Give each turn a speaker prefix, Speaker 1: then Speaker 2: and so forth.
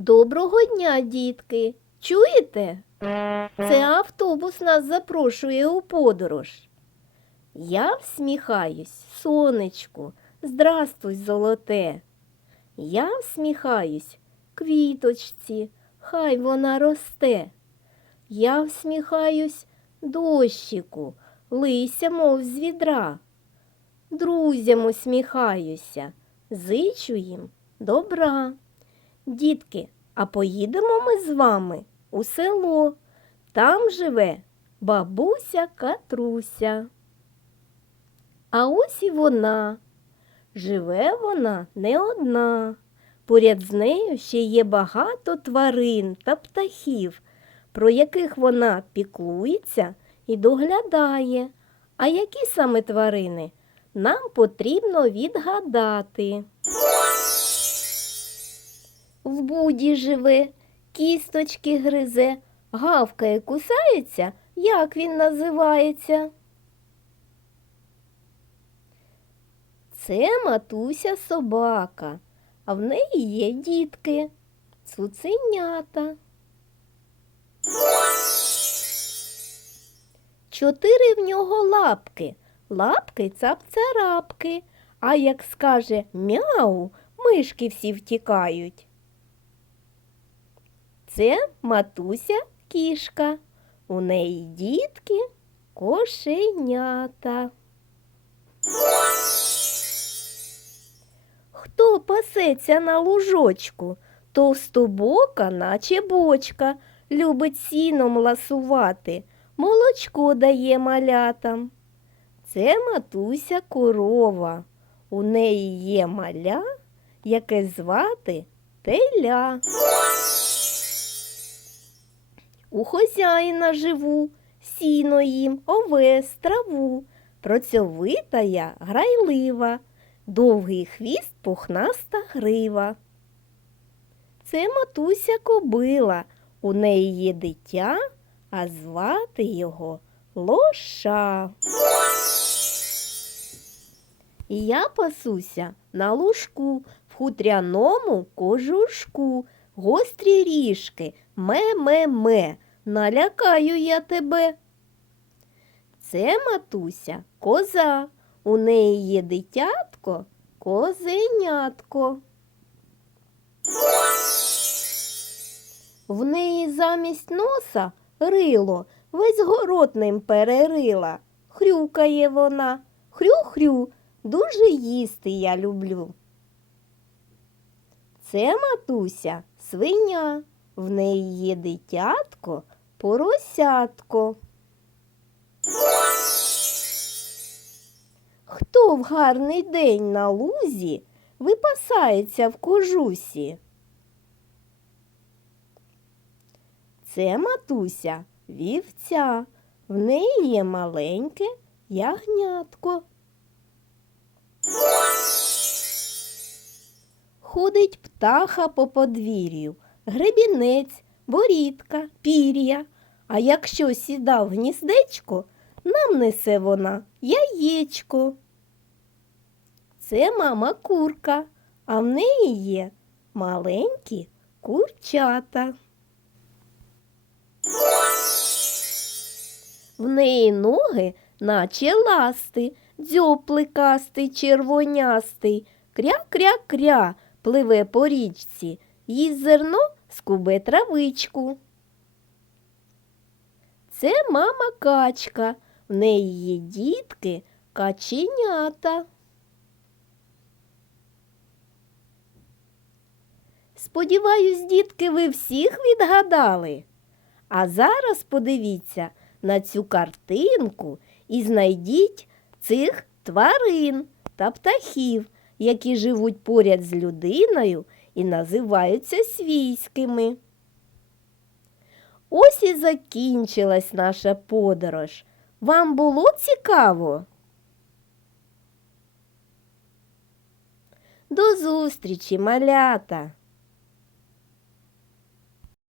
Speaker 1: Доброго дня, дітки! Чуєте? Це автобус нас запрошує у подорож. Я всміхаюсь, сонечку, здрастуй, золоте. Я всміхаюсь, квіточці, хай вона росте. Я всміхаюсь, дощику, лися, мов з відра. Друзям усміхаюся, зичу їм добра. Дітки, а поїдемо ми з вами у село. Там живе бабуся Катруся. А ось і вона. Живе вона не одна. Поряд з нею ще є багато тварин та птахів, про яких вона піклується і доглядає. А які саме тварини нам потрібно відгадати. В буді живе, кісточки гризе, гавкає, кусається, як він називається? Це матуся собака, а в неї є дітки, цуценята. Чотири в нього лапки, лапки цап-царапки, а як скаже мяу, мишки всі втікають. Це матуся кішка. У неї дітки кошенята. Хто пасеться на лужочку, товстобока, наче бочка, любить сіном ласувати, молочко дає малятам. Це матуся корова. У неї є маля, яке звати теля. У хозяїна живу, сіно їм, овес, траву, Процьовита я, грайлива, довгий хвіст пухнаста грива. Це матуся кобила, у неї є дитя, а звати його Лоша. Я пасуся на лужку в хутряному кожушку, гострі ріжки, ме-ме-ме, налякаю я тебе. Це матуся коза, у неї є дитятко, козенятко. В неї замість носа рило, весь город ним перерила. Хрюкає вона, хрю-хрю, дуже їсти я люблю. Це матуся свиня, в неї є дитятко, поросятко. Хто в гарний день на лузі випасається в кожусі? Це матуся вівця, в неї є маленьке ягнятко. Ходить птаха по подвір'ю, гребінець, борідка, пір'я. А якщо сіда в гніздечко, нам несе вона яєчко. Це мама курка, а в неї є маленькі курчата. В неї ноги, наче ласти, дзьоб плекастий, червонястий, кря-кря-кря пливе по річці, їсть зерно скубе травичку. Це мама качка, в неї є дітки каченята. Сподіваюсь, дітки, ви всіх відгадали. А зараз подивіться на цю картинку і знайдіть цих тварин та птахів, які живуть поряд з людиною і називаються свійськими. Ось і закінчилась наша подорож. Вам було цікаво? До зустрічі, малята!